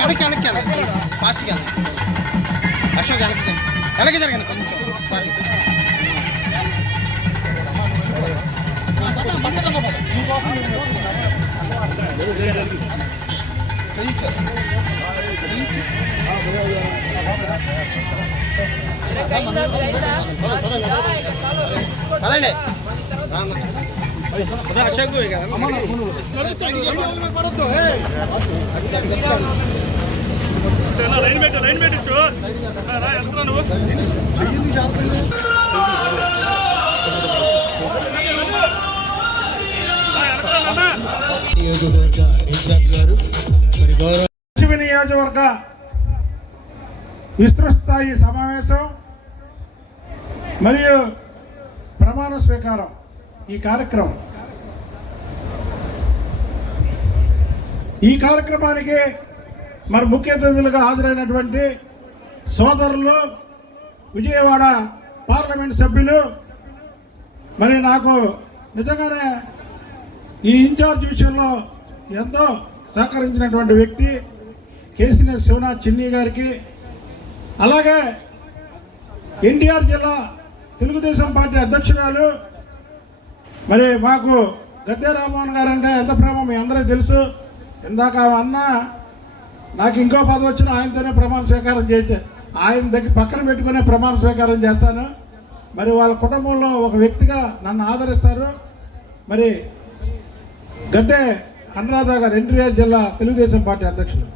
వెనక్కి ఫాస్ట్గా అశోక్ వెనక్కి జరగండి కొంచెం పదండి అశోక్ లైన్ పెట్టచ్చు నువ్వు నియోజకవర్గ విస్తృత స్థాయి సమావేశం మరియు ప్రమాణ స్వీకారం ఈ కార్యక్రమానికి మరి ముఖ్య అతిథులుగా హాజరైనటువంటి సోదరులు, విజయవాడ పార్లమెంట్ సభ్యులు, మరి నాకు నిజంగానే ఈ ఇన్ఛార్జ్ విషయంలో ఎంతో సహకరించినటువంటి వ్యక్తి కేసీఆర్ శివనాథ్ చిన్ని గారికి, అలాగే ఎన్టీఆర్ జిల్లా తెలుగుదేశం పార్టీ అధ్యక్షురాలు మరి మాకు గద్దె రామ్మోహన్ గారు అంటే ఎంత ప్రేమ మీ అందరికీ తెలుసు. ఇందాక అన్న నాకు ఇంకో పదవి వచ్చిన ఆయనతోనే ప్రమాణ స్వీకారం చేస్తే ఆయన దగ్గర పక్కన పెట్టుకునే ప్రమాణ స్వీకారం చేస్తాను. మరి వాళ్ళ కుటుంబంలో ఒక వ్యక్తిగా నన్ను ఆదరిస్తారు. మరి గద్దె అనురాధ గారు ఎన్టీఆర్ జిల్లా తెలుగుదేశం పార్టీ అధ్యక్షులు,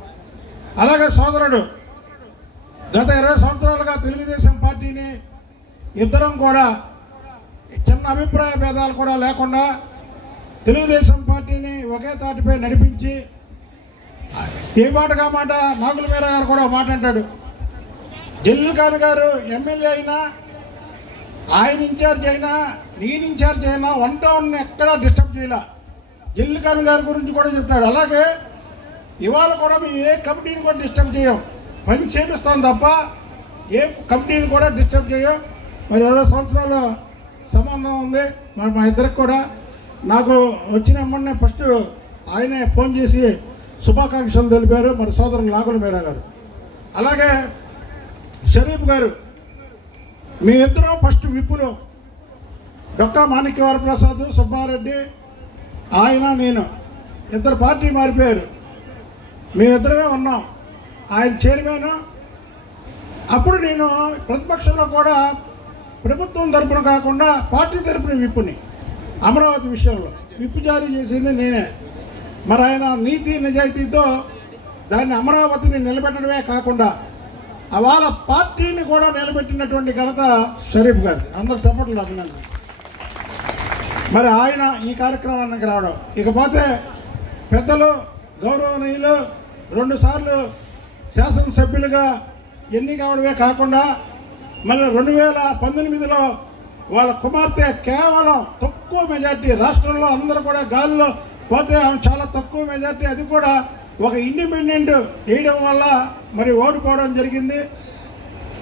అలాగే సోదరుడు గత 20 సంవత్సరాలుగా తెలుగుదేశం పార్టీని ఇద్దరం కూడా చిన్న అభిప్రాయ భేదాలు కూడా లేకుండా తెలుగుదేశం పార్టీని ఒకే తాటిపై నడిపించి ఏ మాటగా మాట నాగుల మీరా గారు కూడా మాట అంటాడు. జల్లుల్ ఖాన్ గారు ఎమ్మెల్యే అయినా, ఆయన ఇన్ఛార్జ్ అయినా, నేను ఇన్ఛార్జ్ అయినా వన్ టౌన్ని ఎక్కడా డిస్టర్బ్ చేయాల. జల్లుల్ ఖాన్ గారి గురించి కూడా చెప్తాడు. అలాగే ఇవాళ కూడా మేము ఏ కమిటీని కూడా డిస్టర్బ్ చేయం, పని చేపిస్తాం తప్ప ఏ కమిటీని కూడా డిస్టర్బ్ చేయం. మరి 20 సంవత్సరాల సంబంధం ఉంది మరి మా ఇద్దరికి కూడా. నాకు వచ్చిన మొన్నే ఫస్ట్ ఆయనే ఫోన్ చేసి శుభాకాంక్షలు తెలిపారు మరి సోదరులు నాగుల మీరా గారు. అలాగే షరీఫ్ గారు, మేమిద్దరం ఫస్ట్ విప్పులు డొక్కా మాణిక్యవర ప్రసాద్, సుబ్బారెడ్డి, ఆయన నేను ఇద్దరు పార్టీ మారిపోయారు. మేమిద్దరమే ఉన్నాం. ఆయన చైర్మన్. అప్పుడు నేను ప్రతిపక్షంలో కూడా ప్రభుత్వం తరపున కాకుండా పార్టీ తరపున విప్పుని అమరావతి విషయంలో విప్పు జారీ చేసింది నేనే. మరి ఆయన నీతి నిజాయితీతో దాన్ని అమరావతిని నిలబెట్టడమే కాకుండా వాళ్ళ పార్టీని కూడా నిలబెట్టినటువంటి ఘనత షరీఫ్ గారిది. అందరు టపట్లు అభినందన. మరి ఆయన ఈ కార్యక్రమానికి రావడం, ఇకపోతే పెద్దలు గౌరవనీయులు 2 సార్లు శాసనసభ్యులుగా ఎన్నిక అవడమే కాకుండా మళ్ళీ 2019లో వాళ్ళ కుమార్తె కేవలం తక్కువ మెజార్టీ, రాష్ట్రంలో అందరూ కూడా గాలిలో పోతే ఆమె చాలా తక్కువ మెజార్టీ, అది కూడా ఒక ఇండిపెండెంట్ వేయడం వల్ల మరి ఓడిపోవడం జరిగింది.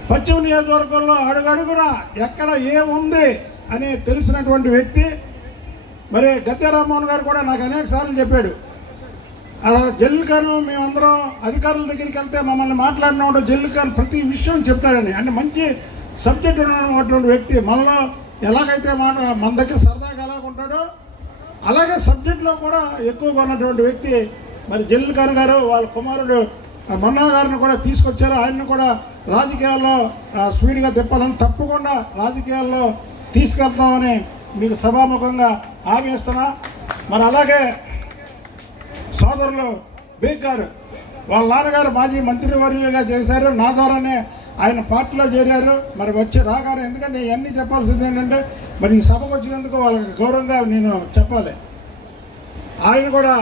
పశ్చిమ నియోజకవర్గంలో అడుగడుగున ఎక్కడ ఏముంది అని తెలిసినటువంటి వ్యక్తి. మరి గద్దె రామ్మోహన్ గారు కూడా నాకు అనేక సార్లు చెప్పాడు, జల్లుల్ ఖాన్ మేమందరం అధికారుల దగ్గరికి వెళ్తే మమ్మల్ని మాట్లాడినప్పుడు జల్లుల్ ఖాన్ ప్రతి విషయం చెప్తాడని. అంటే మంచి సబ్జెక్ట్ ఉన్నటువంటి వ్యక్తి. మనలో ఎలాగైతే మన దగ్గర సరదాగా ఎలాగుంటాడో అలాగే సబ్జెక్ట్లో కూడా ఎక్కువగా ఉన్నటువంటి వ్యక్తి మరి జల్లుల్ ఖాన్ గారు. వాళ్ళ కుమారుడు మన్నా గారిని కూడా తీసుకొచ్చారు. ఆయన్ని కూడా రాజకీయాల్లో స్పీడ్గా తిప్పాలని, తప్పకుండా రాజకీయాల్లో తీసుకెళ్తామని మీకు సభాముఖంగా హామీ ఇస్తున్నా. మరి అలాగే సోదరులు బేగ్ గారు, వాళ్ళ నాన్నగారు మాజీ మంత్రివర్యులుగా చేశారు. నా ద్వారానే ఆయన పార్టీలో చేరారు. మరి వచ్చి రాగారు, ఎందుకంటే ఇవన్నీ చెప్పాల్సింది ఏంటంటే మరి ఈ సభకు వచ్చినందుకు వాళ్ళకి గౌరవంగా నేను చెప్పాలి. ఆయన కూడా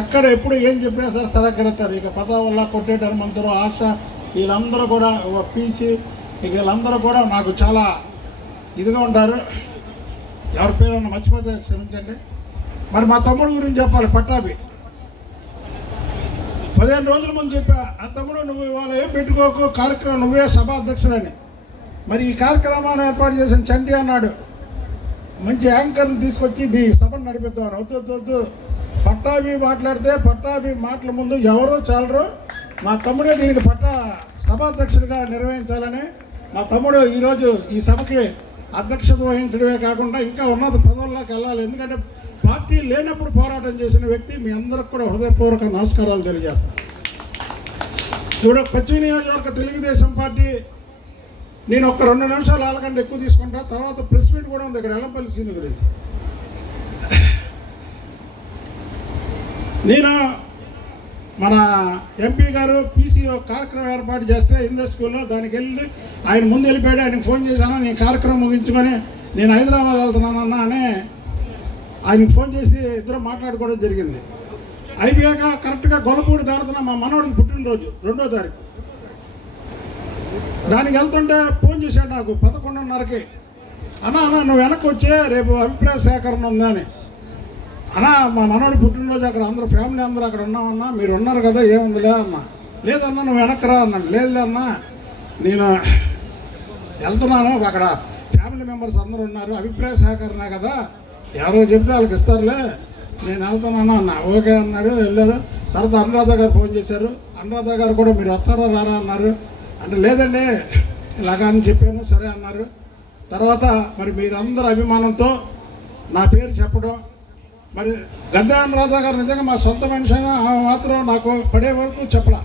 ఎక్కడ ఎప్పుడు ఏం చెప్పినా సరే సహకరిస్తారు. ఇక పదవి వల్ల కొట్టేట హనుమంతరావు, ఆశ, వీళ్ళందరూ కూడా పీసీ, ఇక వీళ్ళందరూ కూడా నాకు చాలా ఇదిగా ఉంటారు. ఎవరి పేరు మర్చిపోతే క్షమించండి. మరి మా తమ్ముడు గురించి చెప్పాలి. పట్టాభి 15 రోజుల ముందు చెప్పా, ఆ తమ్ముడు నువ్వు ఇవాళ ఏం పెట్టుకోకు, కార్యక్రమం నువ్వే సభ అధ్యక్షులని. మరి ఈ కార్యక్రమాన్ని ఏర్పాటు చేసిన చంటి అన్నాడు, మంచి యాంకర్ని తీసుకొచ్చి సభను నడిపిద్దామని. వద్దు పట్టాభి మాట్లాడితే పట్టాభి మాటల ముందు ఎవరో చాలరు. మా తమ్ముడే దీనికి సభాధ్యక్షుడిగా నిర్వహించాలని మా తమ్ముడు ఈరోజు ఈ సభకి అధ్యక్షత వహించడమే కాకుండా ఇంకా ఉన్నత పదవుల్లోకి వెళ్ళాలి. ఎందుకంటే పార్టీ లేనప్పుడు పోరాటం చేసిన వ్యక్తి. మీ అందరికి కూడా హృదయపూర్వక నమస్కారాలు తెలియజేస్తాను. ఇప్పుడు పశ్చిమ నియోజకవర్గ తెలుగుదేశం పార్టీ నేను ఒక 2 నిమిషాలు వాళ్ళకంటే ఎక్కువ తీసుకుంటా. తర్వాత ప్రెస్ మీట్ కూడా ఉంది ఇక్కడ ఎల్లంపల్లి సీని గురించి. నేను మన ఎంపీ గారు పీసీఓ కార్యక్రమం ఏర్పాటు చేస్తే హిందూ స్కూల్లో దానికి వెళ్ళి ఆయన ముందు వెళ్ళిపోయాడు. ఆయనకు ఫోన్ చేశాను, నేను కార్యక్రమం ముగించుకొని నేను హైదరాబాద్ వెళ్తున్నానన్నా అని ఆయనకి ఫోన్ చేసి ఇద్దరు మాట్లాడుకోవడం జరిగింది. అయిపోయాక కరెక్ట్గా గొల్లపూడి దాడుతున్న మా మనవడికి పుట్టినరోజు 2వ తారీఖు. దానికి వెళ్తుంటే ఫోన్ చేశాడు నాకు 11:30కి. అన్నా నువ్వు వెనక్కి వచ్చే రేపు అభిప్రాయ సేకరణ ఉందా అని. అన్నా మా మనవడి పుట్టినరోజు అక్కడ అందరూ ఫ్యామిలీ అందరూ అక్కడ ఉన్నామన్నా, మీరు ఉన్నారు కదా ఏముందిలే అన్నా. లేదన్నా నువ్వు వెనక్కి రా అన్నాడు. లేదు అన్నా నేను వెళ్తున్నాను, అక్కడ ఫ్యామిలీ మెంబర్స్ అందరూ ఉన్నారు, అభిప్రాయ సేకరణ కదా ఎవరో చెప్తే వాళ్ళకి ఇస్తారులే, నేను వెళ్తున్నాను అన్న. ఓకే అన్నాడు, వెళ్ళారు. తర్వాత అనురాధ గారు ఫోన్ చేశారు. అనురాధ గారు కూడా మీరు వస్తారా రారా అన్నారు. అంటే లేదండి ఇలాగా అని చెప్పాను, సరే అన్నారు. తర్వాత మరి మీరందరూ అభిమానంతో నా పేరు చెప్పడం, మరి గద్దె అనురాధ గారు నిజంగా మా సొంత మనిషి అయినా ఆమె మాత్రం నాకు పడే వరకు చెప్పలా.